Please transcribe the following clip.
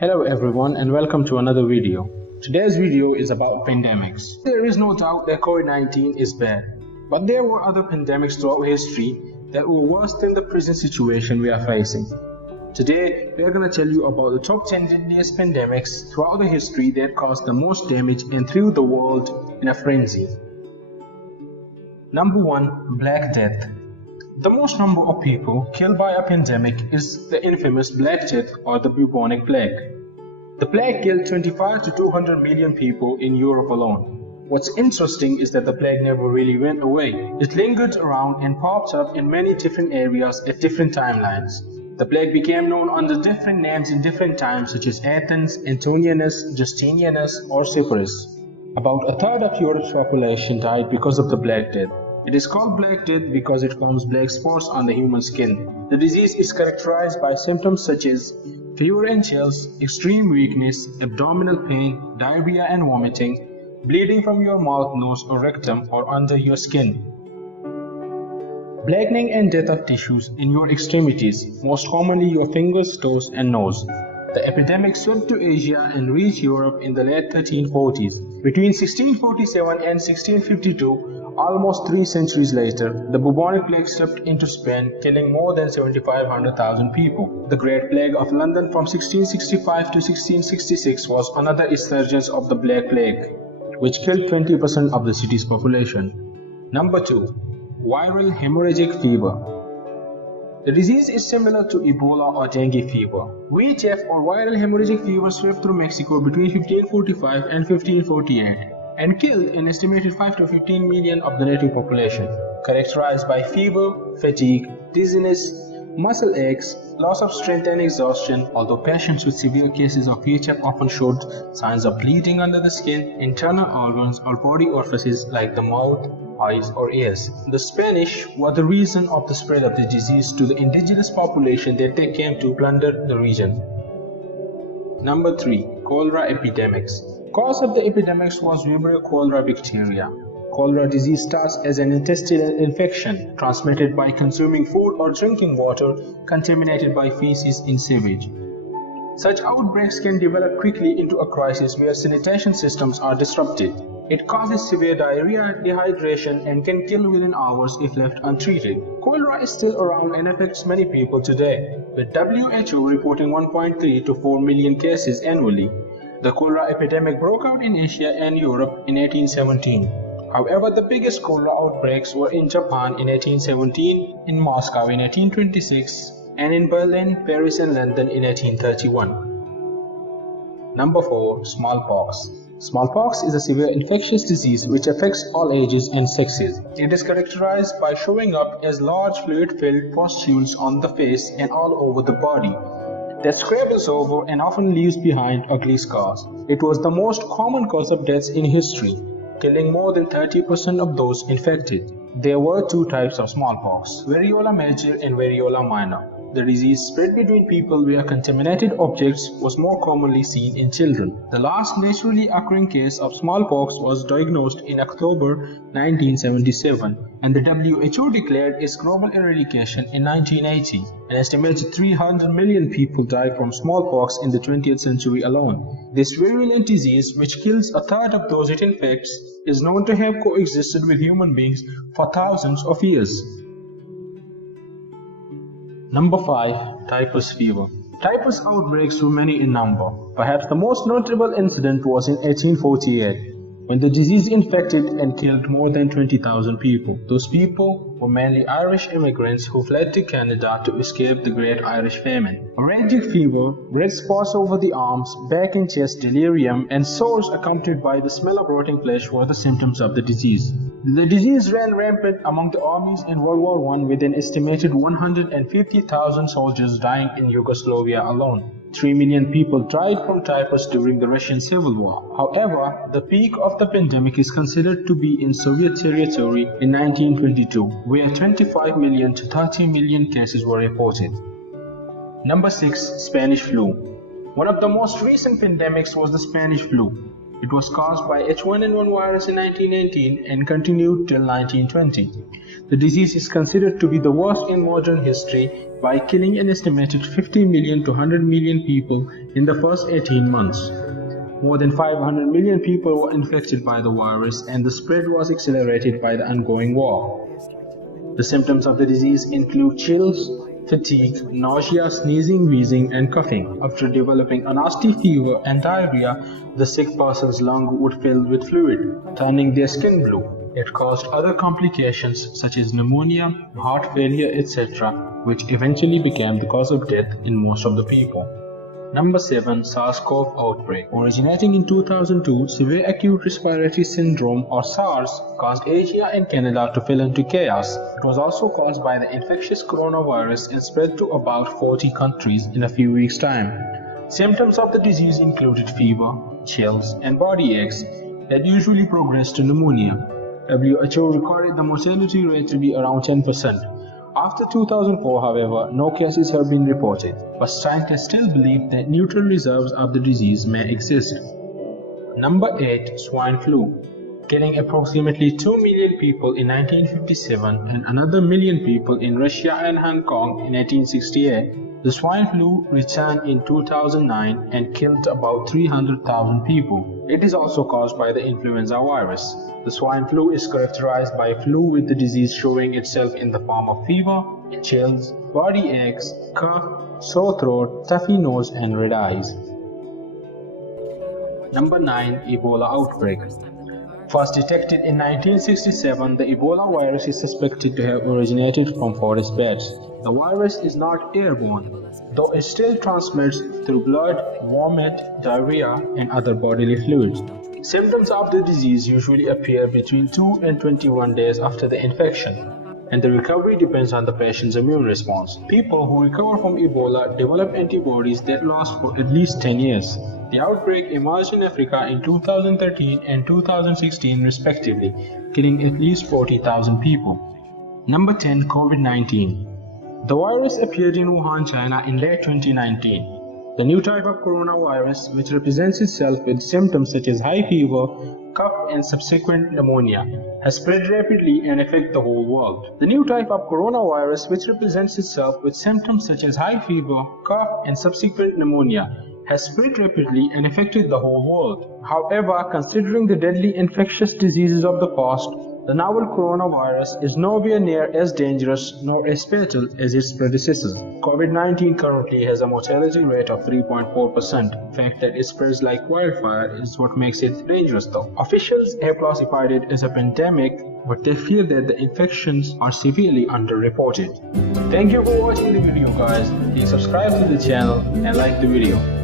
Hello everyone and welcome to another video. Today's video is about pandemics. There is no doubt that COVID-19 is bad, but there were other pandemics throughout history that were worse than the present situation we are facing. Today, we are going to tell you about the top 10 deadliest pandemics throughout the history that caused the most damage and threw the world in a frenzy. Number 1. Black Death. The most number of people killed by a pandemic is the infamous Black Death or the bubonic plague. The plague killed 25 to 200 million people in Europe alone. What's interesting is that the plague never really went away. It lingered around and popped up in many different areas at different timelines. The plague became known under different names in different times such as Athens, Antonianus, Justinianus, or Cyprus. About a third of Europe's population died because of the Black Death. It is called Black Death because it forms black spots on the human skin. The disease is characterized by symptoms such as fever and chills, extreme weakness, abdominal pain, diarrhea and vomiting, bleeding from your mouth, nose or rectum or under your skin. Blackening and death of tissues in your extremities, most commonly your fingers, toes and nose. The epidemic swept to Asia and reached Europe in the late 1340s. Between 1647 and 1652, almost 3 centuries later, the bubonic plague swept into Spain, killing more than 7,500,000 people. The Great Plague of London from 1665 to 1666 was another resurgence of the Black Plague, which killed 20% of the city's population. Number 2. Viral hemorrhagic fever. The disease is similar to Ebola or dengue fever. VHF or viral hemorrhagic fever swept through Mexico between 1545 and 1548 and killed an estimated 5 to 15 million of the native population, characterized by fever, fatigue, dizziness, muscle aches, loss of strength and exhaustion. Although patients with severe cases of VHF often showed signs of bleeding under the skin, internal organs or body orifices like the mouth, eyes or ears. The Spanish were the reason of the spread of the disease to the indigenous population that they came to plunder the region. Number 3. Cholera epidemics. Cause of the epidemics was Vibrio cholera bacteria. Cholera disease starts as an intestinal infection transmitted by consuming food or drinking water contaminated by feces in sewage. Such outbreaks can develop quickly into a crisis where sanitation systems are disrupted. It causes severe diarrhea, dehydration, and can kill within hours if left untreated. Cholera is still around and affects many people today, with WHO reporting 1.3 to 4 million cases annually. The cholera epidemic broke out in Asia and Europe in 1817. However, the biggest cholera outbreaks were in Japan in 1817, in Moscow in 1826, and in Berlin, Paris, and London in 1831. Number 4. Smallpox. Smallpox is a severe infectious disease which affects all ages and sexes. It is characterized by showing up as large fluid-filled pustules on the face and all over the body that scrabbles over and often leaves behind ugly scars. It was the most common cause of deaths in history, killing more than 30% of those infected. There were 2 types of smallpox, variola major and variola minor. The disease spread between people where contaminated objects was more commonly seen in children. The last naturally occurring case of smallpox was diagnosed in October 1977, and the WHO declared its global eradication in 1980. An estimated 300 million people died from smallpox in the 20th century alone. This virulent disease, which kills a third of those it infects, is known to have coexisted with human beings for thousands of years. Number 5. Typhus fever. Typhus outbreaks were many in number. Perhaps the most notable incident was in 1848, when the disease infected and killed more than 20,000 people. Those people were mainly Irish immigrants who fled to Canada to escape the Great Irish Famine. Hemorrhagic fever, red spots over the arms, back and chest, delirium, and sores accompanied by the smell of rotting flesh were the symptoms of the disease. The disease ran rampant among the armies in World War I, with an estimated 150,000 soldiers dying in Yugoslavia alone. 3 million people died from typhus during the Russian Civil War. However, the peak of the pandemic is considered to be in Soviet territory in 1922, where 25 million to 30 million cases were reported. Number 6. Spanish flu. One of the most recent pandemics was the Spanish flu. It was caused by H1N1 virus in 1919 and continued till 1920. The disease is considered to be the worst in modern history by killing an estimated 50 million to 100 million people in the first 18 months. More than 500 million people were infected by the virus, and the spread was accelerated by the ongoing war. The symptoms of the disease include chills, fatigue, nausea, sneezing, wheezing, and coughing. After developing a nasty fever and diarrhea, the sick person's lung would fill with fluid, turning their skin blue. It caused other complications such as pneumonia, heart failure, etc., which eventually became the cause of death in most of the people. Number 7. SARS-CoV outbreak. Originating in 2002, severe acute respiratory syndrome or SARS caused Asia and Canada to fall into chaos. It was also caused by the infectious coronavirus and spread to about 40 countries in a few weeks' time. Symptoms of the disease included fever, chills, and body aches that usually progressed to pneumonia. WHO recorded the mortality rate to be around 10%. After 2004, however, no cases have been reported, but scientists still believe that neutral reserves of the disease may exist. Number 8. Swine flu. Killing approximately 2 million people in 1957 and another million people in Russia and Hong Kong in 1868, the swine flu returned in 2009 and killed about 300,000 people. It is also caused by the influenza virus. The swine flu is characterized by flu with the disease showing itself in the form of fever, chills, body aches, cough, sore throat, stuffy nose, and red eyes. Number 9. Ebola outbreak. First detected in 1967, the Ebola virus is suspected to have originated from forest bats. The virus is not airborne, though it still transmits through blood, vomit, diarrhea, and other bodily fluids. Symptoms of the disease usually appear between 2 and 21 days after the infection, and the recovery depends on the patient's immune response. People who recover from Ebola develop antibodies that last for at least 10 years. The outbreak emerged in Africa in 2013 and 2016 respectively, killing at least 40,000 people. Number 10. COVID-19. The virus appeared in Wuhan, China in late 2019. The new type of coronavirus, which represents itself with symptoms such as high fever, cough, and subsequent pneumonia, has spread rapidly and affected the whole world. The new type of coronavirus, which represents itself with symptoms such as high fever, cough, and subsequent pneumonia, has spread rapidly and affected the whole world. However, considering the deadly infectious diseases of the past, the novel coronavirus is nowhere near as dangerous nor as fatal as its predecessors. COVID-19 currently has a mortality rate of 3.4%. The fact that it spreads like wildfire is what makes it dangerous though. Officials have classified it as a pandemic, but they fear that the infections are severely underreported. Thank you for watching the video guys. Please subscribe to the channel and like the video.